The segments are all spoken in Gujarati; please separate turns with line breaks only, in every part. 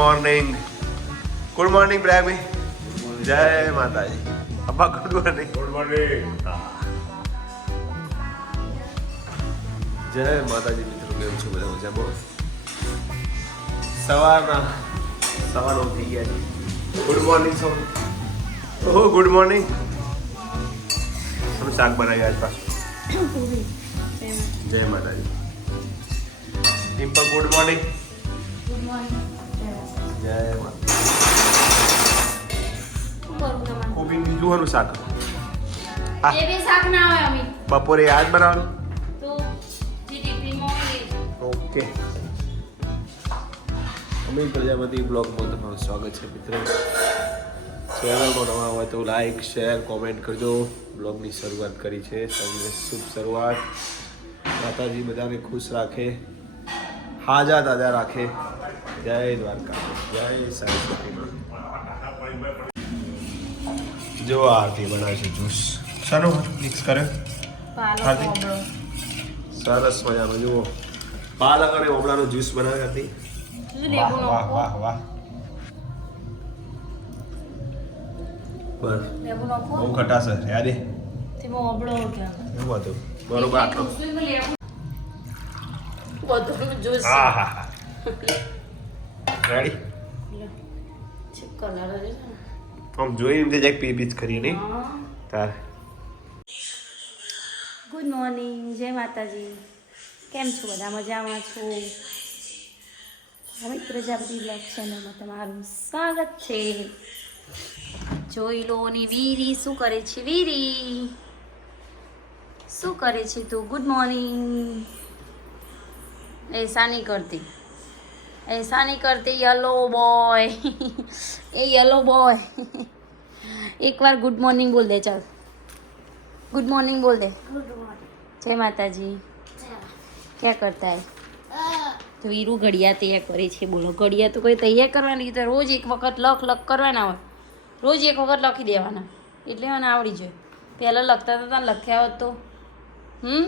મોર્નિંગ ગુડ મોર્નિંગ પ્રયાગભાઈ જય માતાજી અબ્બા ગુડ મોર્નિંગ
ગુડ મોર્નિંગ
જય માતાજી મિત્રો કેમ છો? બધા મજામાં? સવારના સવાર થઈ ગયા છે. ગુડ મોર્નિંગ સૌ ઓહો ગુડ મોર્નિંગ તમે શાક બનાવી આજ પાછું? જય માતાજી ડિમ્પલ ગુડ મોર્નિંગ જય માતા કોબી બીજું શાક? આ
એ બી શાક ના હોય અમી
બપોરે આજ બનાવવાનું?
તો.
ઓકે. અમે પ્રજાપતિ બ્લોગમાં તમારું સ્વાગત છે મિત્રો. ચેનલમાં નવા હોય તો લાઈક શેર કોમેન્ટ કરજો. બ્લોગની શરૂઆત કરી છે તમને શુભ શરૂઆત. માતાજી બધાને ખુશ રાખે. હાજા તાજા રાખે. જય દ્વારકા. જય સાઈ જો આરતી બનાવશે છે જ્યુસ ચાલો મિક્સ કરે
પાલક
સરસ મજાનો જુઓ. પાલક અને ઓબળાનો જ્યુસ બનાવી હતી. વાહ વાહ વાહ? બહુ ખટાશ યાદી? એવું હતું બરોબર આટલો.
બધું જ્યુસ.
હા હા રેડી આમ જોઈ એમ જાય પી બીચ કરી નહીં? તાર.
ગુડ મોર્નિંગ જય માતાજી. કેમ છો? બધા મજામાં છો? હવે પ્રજાપતિ બ્લોગ ચેનલમાં તમારું સ્વાગત છે. જોઈ લો ને વીરી શું કરે છે વીરી? શું કરે છે તું? ગુડ મોર્નિંગ એસા નહીં કરતી. ऐसा नहीं करती येलो बॉय ए येलो बॉय एक बार गुड मॉर्निंग बोल दे चल गुड मॉर्निंग बोल दे जय माता जी क्या करता है તો વીરુ ઘડિયા તૈયાર કરે છે બોલો ઘડિયા તો કોઈ તૈયાર કરવાની તો રોજ એક વખત લખ લખ કરવાના હોય રોજ એક વખત લખી દેવાના એટલે મને આવડી જાય પહેલાં લખતા હતા લખ્યા હોત તો હમ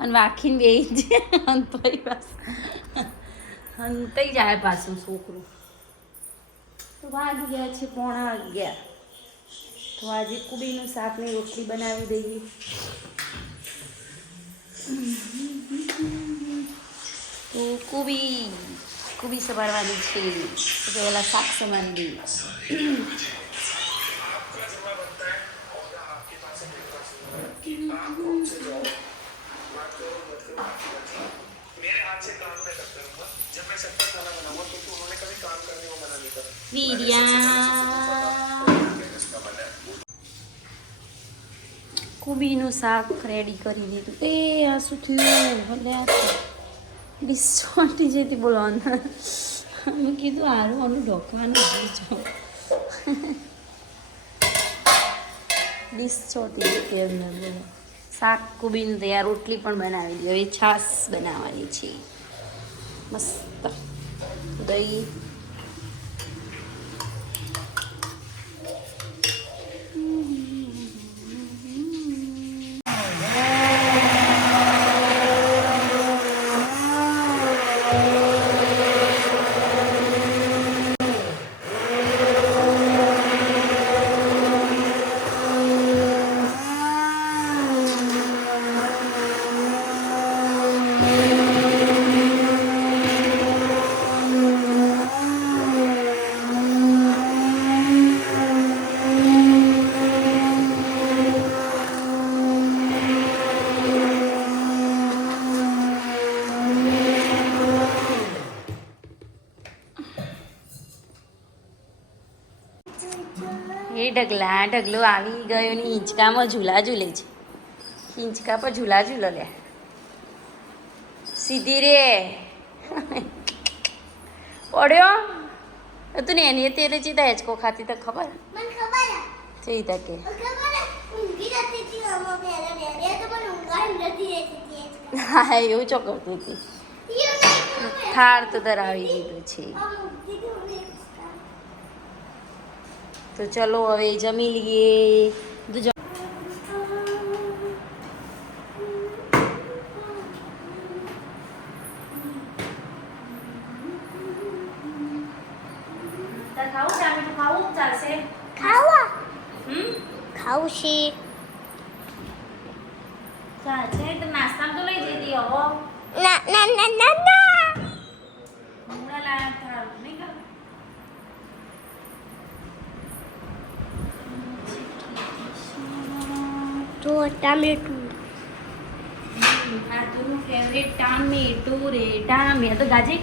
અને વાખીને બે છે અંતઈ પાસ અંતઈ જાય પાછું છોકરું. તો વાગી ગયા છે પોણા અગિયાર તો આજે કુબીનું શાકની રોટલી બનાવી દઈએ. તો કુબી કુબી સવારવાની છે. તો પહેલાં શાક સમારી દઈએ વીર્યા કુબીનું શાક રેડી કરી દીધું. એ આ શું થયું, ભલે આ બિસ્વાટી જતી બોલવાનું. મેં કીધું, હારું, આનું ઢોકવાનું જો ડીશ ચોટી જતી એમને બોલો. શાક કુબીનું તૈયાર રોટલી પણ બનાવી દીધી હવે છાશ બનાવવાની છે. મસ્ત. દહીં. ઢગલા ઢગલો આવી ગયો ને હિંચકામાં ઝૂલા ઝૂલે છે. હિંચકા પર ઝૂલા ઝૂલો લે. સીધી રે. પડ્યો? તું ને એની તેરે ચીતા હેચકો ખાતી તો ખબર?
ખબર
તકે
હે.
એવું ચોક્કસ હતી. થાળ તો ધરાવી દીધું છે. તો ચલો હવે જમી લઈએ. ખાવું છે ચાલે તો નાસ્તામાં તો લઈ જતી હો.
ના ના ના ના ના.
હમણાં
ટામેટું.
આ તું ફેવરેટ ટામેટું રે ટામે તો ગાજી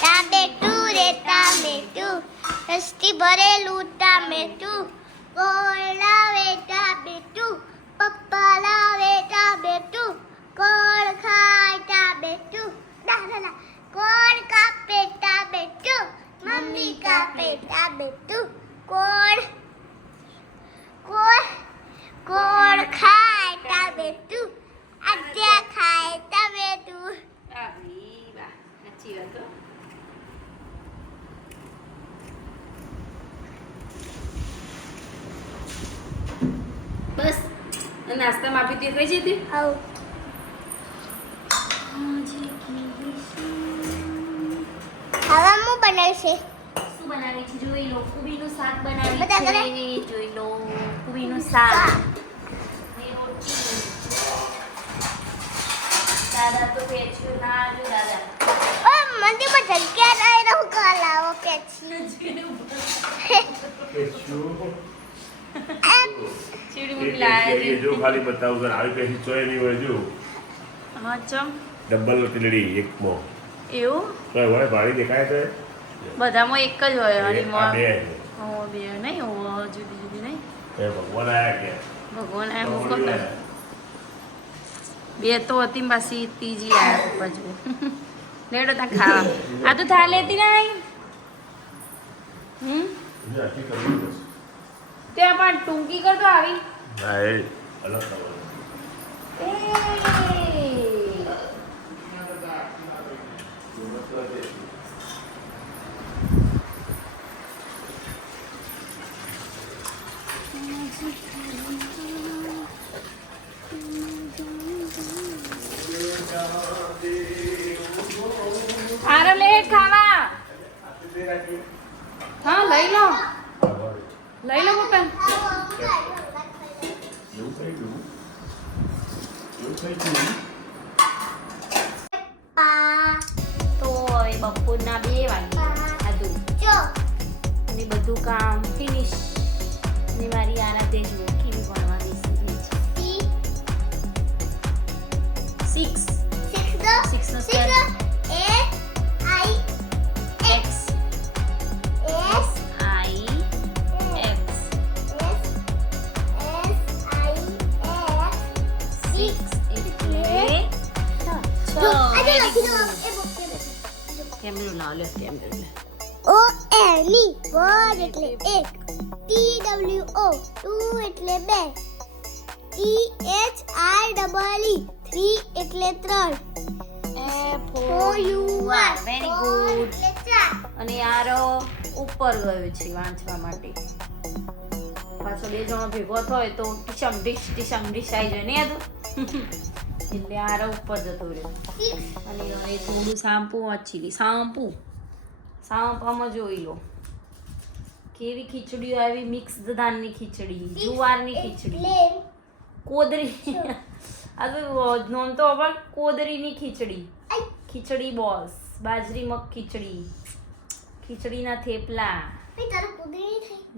ટામેટું રે ટામેટું. રસથી ભરેલું ટામેટું. કોણ લાવે ટામેટું. પપ્પા લાવે ટામેટું. કોણ ખાય ટામેટું. ના ના ના. કોણ કાપે ટામેટું. મમ્મી કાપે ટામેટું. કોણ કોણ કોણ ખાય ટામેટું આદ્યા ખાય ટામેટું
આવી વાહ સાચી વાત હો. બસ નાસ્તામાં આપી તે કઈ જતી?
આવ હવે હું બનાવશે?
શું બનાવી છે જોઈ લો. કુબીનું શાક બનાવી છે. જોઈ લો. કુબીનું શાક ને રોટલી દાદા તો પેચ્યું ના જો દાદા.
ઓ મંદિરમાં જગ્યા રહું કલાવો પેછી
ચીડી મૂકી લાયા છે.
જો ખાલી બતાવું સર આવી પેસી ચોય નહીં હોય જો.
હા ચમ.
ડબલ એક એકમાં
એવું?
તો હોય ભારી દેખાય છે?
બધામાં એક જ હોય
બે.
ઓ બે નહીં ઓ જુદી જુદી નહીં.
ભગવાન આયા કે?
ભગવાન
આયા.
બે તો હતી પાછી ત્રીજી પપ્પા જો લેડો ત્યાં ખાવા આ તો થા લેતી હમ?
આખી કરવી પડશે.
ત્યાં પણ ટૂંકી કરતો આવી.
એ અલગ
એ. આરો લે ખાવા. હા લઈ લો. લઈ લો
પા
તો હવે બપોરના બે વાગે આદુ અને બધું કામ ફિનિશ અને મારી આના તે કેવી ભણવાની સિક્સ એટલે
એક ટી ડબલ્યુ ઓ ટુ એટલે બે T H R double E three એટલે ત્રણ. F O
U R
very good
અને આરો ઉપર ગયો છે વાંચવા માટે. પાછો બે જણો ભેગો થાય તો ટીશમ ડીશ ટીશમ ડીશ આવી જાય ને તો એટલે આરો ઉપર જતો રહ્યો. અને થોડું શાંપુ વાંચી શાંપુ. શાંપામાં જોઈ લો. કેવી ખીચડીઓ આવી? મિક્સ ધાનની ખીચડી જુવારની ખીચડી. કોદરી. આ તો નોમ તો ખબર કોદરીની ખીચડી. ખીચડી બોસ બાજરી મગ ખીચડી ખીચડીના થેપલા.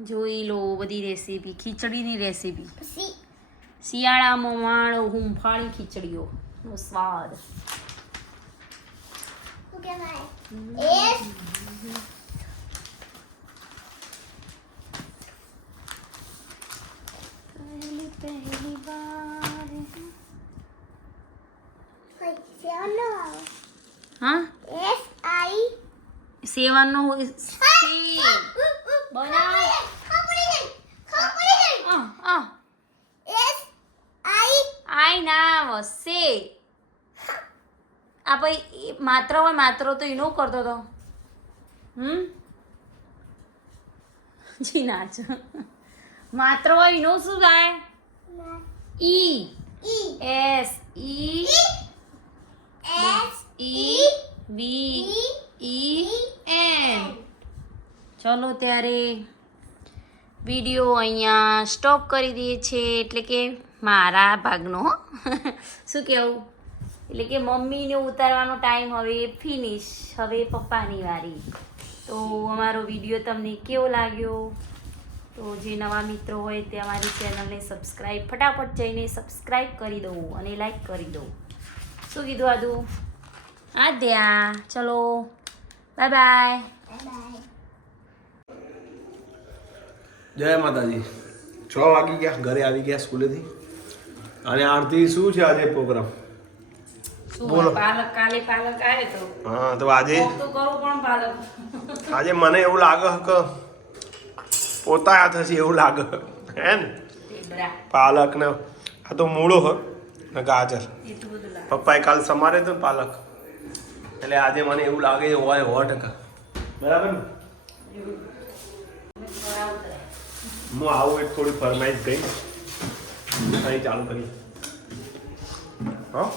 જોઈ લો બધી રેસીપી ખીચડીની રેસીપી. શિયાળામાં માણો હુંફાળી ખીચડીઓ. નો સ્વાદ
શું કહેવાય એસ
પહેલી પહેલી વાર
કઈ સેવન નો આવે
હા
એસ આઈ
સેવાનો હોય સેવ. બનાવ.
એસ આઈ
આઈ ના વસે આ ભાઈ માત્ર હોય માત્ર તો એનો કરતો હતો હમ જી નાચ માત્ર હોય એનો શું થાય ઈ
E
S E
S
E V E N ચલો ત્યારે વીડિયો અહીંયા સ્ટોપ કરી દઈએ છીએ. એટલે કે મારા ભાગનો શું કહેવું એટલે કે મમ્મીને ઉતારવાનો ટાઈમ હવે ફિનિશ હવે પપ્પાની વારી. તો અમારો વીડિયો તમને કેવો લાગ્યો? તો જે નવા મિત્રો હોય તે અમારી ચેનલને સબસ્ક્રાઈબ ફટાફટ જઈને સબસ્ક્રાઈબ કરી દઉં અને લાઈક કરી દઉં શું કીધું આદુ? આદ્યા ચલો બાય બાય
જય માતાજી. છ વાગી ગયા ઘરે આવી ગયા સ્કૂલેથી. અને આરતી શું છે આજે પ્રોગ્રામ બોલો.
પાલક કાલે પાલક આવે તો?
હા તો આજે
તો કરું પણ પાલક.
આજે મને એવું લાગે કે પોતા હાથ હશે એવું લાગે. હે ને? પાલક ને આ તો મૂળો હ ને ગાજર. પપ્પાએ કાલ સમારે તો ને પાલક. એટલે આજે મને એવું લાગે છે હોય સો ટકા. બરાબર ને? હું આવું એક થોડી ફરમાઈશ ગઈ અહીં ચાલુ કરી હા?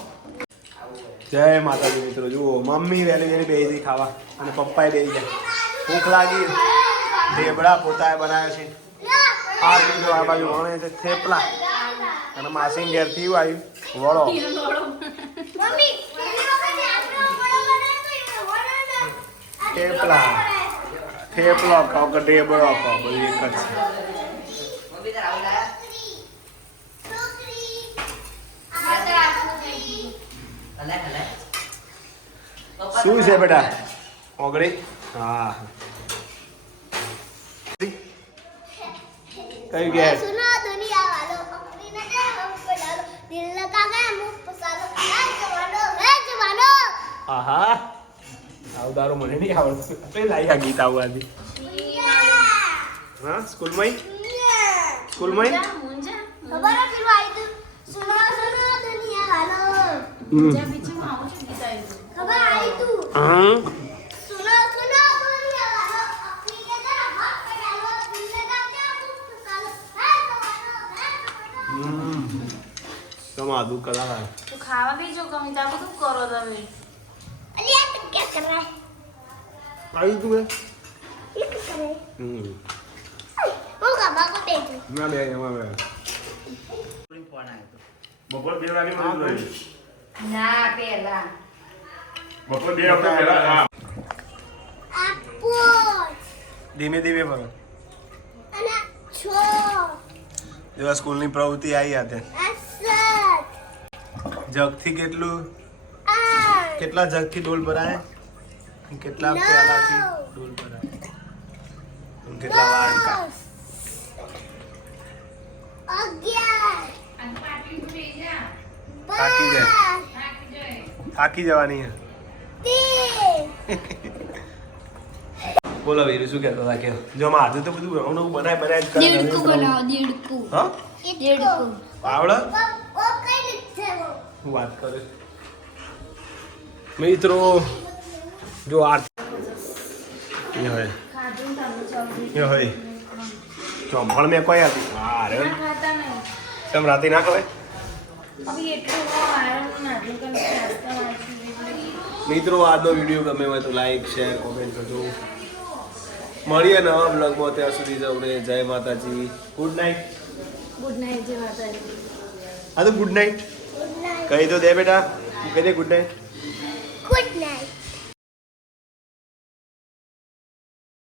જય માતાજી મિત્રો, જુઓ, મમ્મી વહેલી વહેલી બેસી ગઈ ખાવા અને પપ્પાએ બેસી ગયા ભૂખ લાગી. ઢેબડા પોતાએ બનાવ્યા છે. આ બીજો આ બાજુ વણે છે થેપલા. અને માસીન ઘેરથી આવ્યું, વળો
મમ્મી પેલી વખતે આટલો વડો બનાવ્યો તો એ વડો ના આ
થેપલા થેપલો ખાવ કે ઢેબળો ખાવ બધું એક જ છે શું છે બેટા ઓગળી હા કઈ ગયા Uh huh. આવદારો મને નહીં આવડતું. કઈ લાવી આ ગીત આવવાથી. હા, સ્કૂલમાં? સ્કૂલમાં? હા તમારું કલાકાર
તો ખાવા બેજો કમિતા બધું કરો તમે.
કરે
આવી તું
એક કરે
હમ
ઓ કા બાકો દે
ના બે એમાં બે ફોન આવ્યો
બપોર બે વાગે મને
ના પેલા.
બપોર બે વાગે પેલા
આપો.
ધીમે ધીમે ભણો
અને છો.
જો સ્કૂલની પ્રવૃત્તિ આવી
આતે
જગથી કેટલું? કેટલા જગથી ડોલ ભરાય? કેટલા પ્યાલાથી ડોલ ભરાય. કેટલા વાડકા થાકી જાય. થાકી જવાની બોલો વીરુ શું કહેતો હતા? કે જો માં તો બધું નવું નવું બનાય બનાય જ કરે.
દેડકું બનાવો દેડકું.
હા?
દેડકું.
આવડે? વાત કરે. મિત્રો જો આ એ હોય એ હોય તો ભણ મેં કોઈ હતી હા રે. તમ રાતે ના ખવાય? મિત્રો આજનો વીડિયો ગમે હોય તો લાઈક શેર કોમેન્ટ કરજો. મળીએ નવા બ્લોગમાં ત્યાં સુધી સૌને જય માતાજી. ગુડ નાઇટ
ગુડ નાઇટ જય માતાજી.
હા તો ગુડ નાઇટ કહી દો દે બેટા. કહી દે ગુડ નાઇટ ગુડ નાઇટ